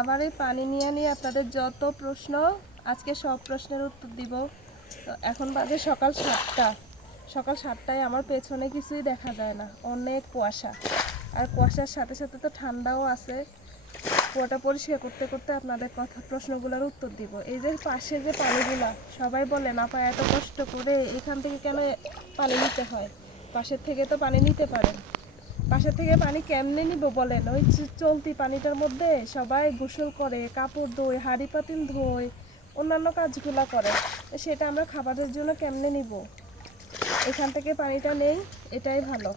আবার এই পানি নিয়ে নিয়ে আপনাদের যত প্রশ্ন, আজকে সব প্রশ্নের উত্তর দিব। এখন বাজে সকাল সাতটা। সকাল সাতটায় আমার পেছনে কিছুই দেখা যায় না, অনেক কুয়াশা। আর কুয়াশার সাথে সাথে তো ঠান্ডাও আছে। কুয়াটা পরিষ্কার করতে করতে আপনাদের কথা, প্রশ্নগুলোর উত্তর দিব। এই যে পাশে যে পানিগুলা, সবাই বলেন আপা এত কষ্ট করে এখান থেকে কেন পানি নিতে হয়? পাশের থেকে তো পানি নিতে পারেন। পাশের থেকে পানি কেমনে নিব বলেন? ওই চলতি পানিটার মধ্যে সবাই গোসল করে, কাপড় ধোয়, হাঁড়ি পাতিল ধোয়, অন্যান্য কাজগুলো করে। সেটা আমরা খাবারের জন্য কেমনে নিব? এখান থেকে পানিটা নেই, এটাই ভালো।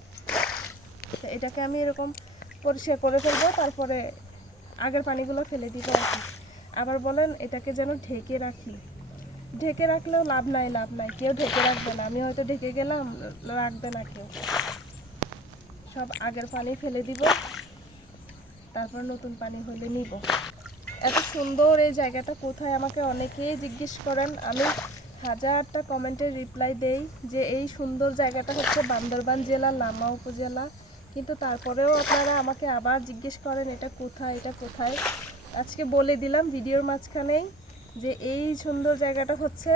এটাকে আমি এরকম পরিষ্কার করে ফেলব, তারপরে আগের পানিগুলো ফেলে দিব আবার বলেন এটাকে যেন ঢেকে রাখি। ঢেকে রাখলেও লাভ নাই লাভ নাই। কেউ ঢেকে রাখবে না। আমি হয়তো ঢেকে গেলাম, রাখবে না কেউ। সব আগের পানি ফেলে দিব। তারপর নতুন পানি হলে নিব। এত সুন্দর এই জায়গাটা, কোথায় আমাকে অনেকেই জিজ্ঞেস করেন। আমি হাজারটা কমেন্টের রিপ্লাই দেই যে এই সুন্দর জায়গাটা হচ্ছে বান্দরবান জেলা, লামা উপজেলা। কিন্তু তারপরেও আপনারা আমাকে আবার জিজ্ঞেস করেন, এটা কোথায়? এটা কোথায়? আজকে বলে দিলাম ভিডিওর মাঝখানেই যে এই সুন্দর জায়গাটা হচ্ছে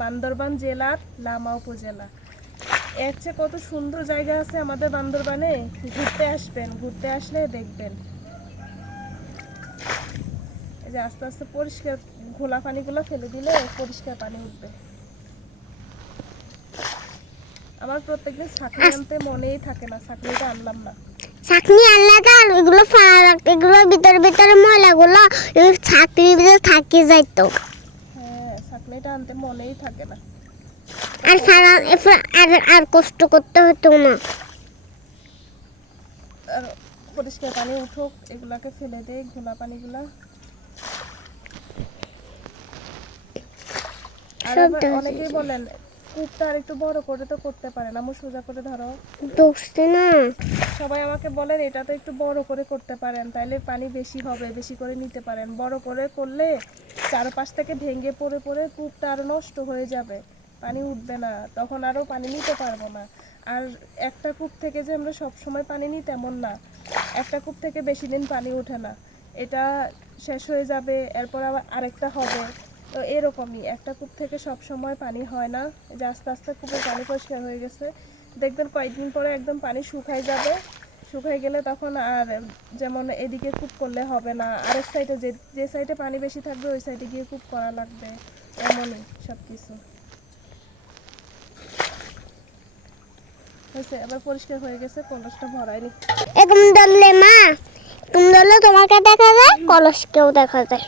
বান্দরবান জেলার লামা উপজেলা। এর চেয়ে কত সুন্দর জায়গা আছে আমাদের বান্দরবানে? ঘুরতে আসবেন ঘুরতে আসলে দেখবেন। এই যে আস্তে আস্তে পরিষ্কার ঘোলা পানিগুলো ফেলে দিলে পরিষ্কার পানি উঠবে। আমার প্রত্যেকদিন ছাকনি আনতে মনেই থাকে না ছাকনিটা আনলাম না। চাকনি আনলে কার এগুলো এগুলো ভিতরে ভিতরে ময়লাগুলো চাকরির ভিতরে থাকি যাইতো। হ্যাঁ ছাকনিটা আনতে মনেই থাকে না। আর এফ- আর আর কষ্ট করতে হতো না। পরিষ্কার পানি উঠুক এগুলাকে ফেলে দেই ঘোলা পানিগুলা। আর অনেকেই বলেন কূপটা আর একটু বড় করে তো করতে পারেন সোজা করে ধরো। দোষতে না। সবাই আমাকে বলেন এটা তো একটু বড় করে করতে পারেন তাইলে পানি বেশি হবে বেশি করে নিতে পারেন। বড় করে করলে চারপাশ থেকে ভেঙে পড়ে পড়ে কূপটা আরও নষ্ট হয়ে যাবে। পানি উঠবে না, তখন আরও পানি নিতে পারব না। আর একটা কূপ থেকে যে আমরা সব সময় পানি নিই তেমন না। একটা কূপ থেকে বেশি দিন পানি ওঠে না। এটা শেষ হয়ে যাবে, এরপর আবার আরেকটা হবে। তো এরকমই, একটা কূপ থেকে সব সময় পানি হয় না। যে আস্তে আস্তে কূপের পানি পরিষ্কার হয়ে গেছে। দেখবেন কয়েকদিন পরে একদম পানি শুকাই যাবে। শুকাই গেলে তখন আর যেমন এদিকে কূপ করলে হবে না, আরেক সাইডে যে যে সাইডে পানি বেশি থাকবে, ওই সাইডে গিয়ে কূপ করা লাগবে। এমনই সব কিছু হয়েছে, এবার পরিষ্কার হয়ে গেছে, কলসটা ভরাইনি এরকম ধরলে মা, এরকম ধরলে তোমাকে দেখা যায়, কলসকেও দেখা যায়।